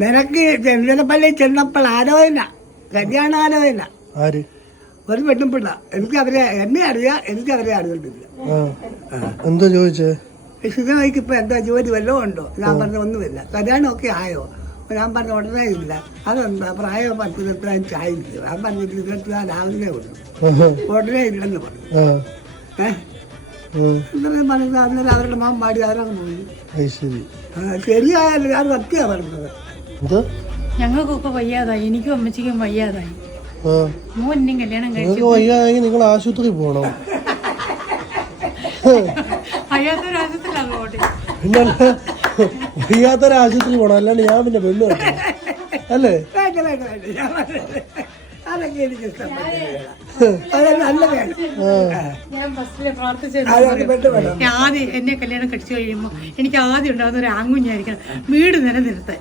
നിനക്ക് ചെന്നിടപ്പള്ളി ചെന്നപ്പോൾ ആലോചന, കല്യാണാലോചന. ആര്? ഒരു പെണ്ണുപിള്ള. എന്നെ അറിയാം, എനിക്ക് അവരെ അറിയത്തില്ല. എന്തോ ചോദിച്ചേ? സുഖമായിക്ക് ഇപ്പൊ എന്താ ജോലി വല്ലതും ഉണ്ടോ? ഞാൻ പറഞ്ഞ ഒന്നുമില്ല. കല്യാണമൊക്കെ ആയോ? ഞാൻ പറഞ്ഞ ഉടനെ ഇല്ല. അതെന്താ പ്രായം 10-25 ആയില്ല. ഞാൻ പറഞ്ഞിട്ട് 24 ആവുന്നേ ഉള്ളൂ. ഉടനെ ഇല്ലെന്ന് പറഞ്ഞു. എന്തായാലും പറഞ്ഞത് അന്നേരം അവരുടെ മാം പാടി അവരൊക്കെ പോയി. ശരിയായാലും ഞാൻ സത്യാ പറഞ്ഞത്. ഞങ്ങൾക്കൊക്കെ വയ്യാതായി, എനിക്കും അമ്മച്ചിക്കും വയ്യാതായി. മോനും കല്യാണം കഴിച്ചു. വയ്യാതെങ്കിൽ നിങ്ങൾ ആശുപത്രി പോകണം. വയ്യാത്തൊരാശുപത്രിയിലാണ് പോട്ടെ. വയ്യാത്തൊരാശുപത്രി പോകണം, അല്ലാണ്ട് ഞാൻ പിന്നെ പെണ്ണ് വെക്കണം അല്ലേ? അതൊക്കെ എനിക്ക് ഇഷ്ടപ്പെട്ടു. ഞാൻ ഫസ്റ്റിലെ പ്രാർത്ഥിച്ചത് ആദ്യം എന്നെ കല്യാണം കഴിച്ചു കഴിയുമ്പോൾ എനിക്ക് ആദ്യം ഉണ്ടാകുന്ന ഒരു ആൺകുഞ്ഞായിരിക്കണം, വീട് നിലനിർത്താൻ.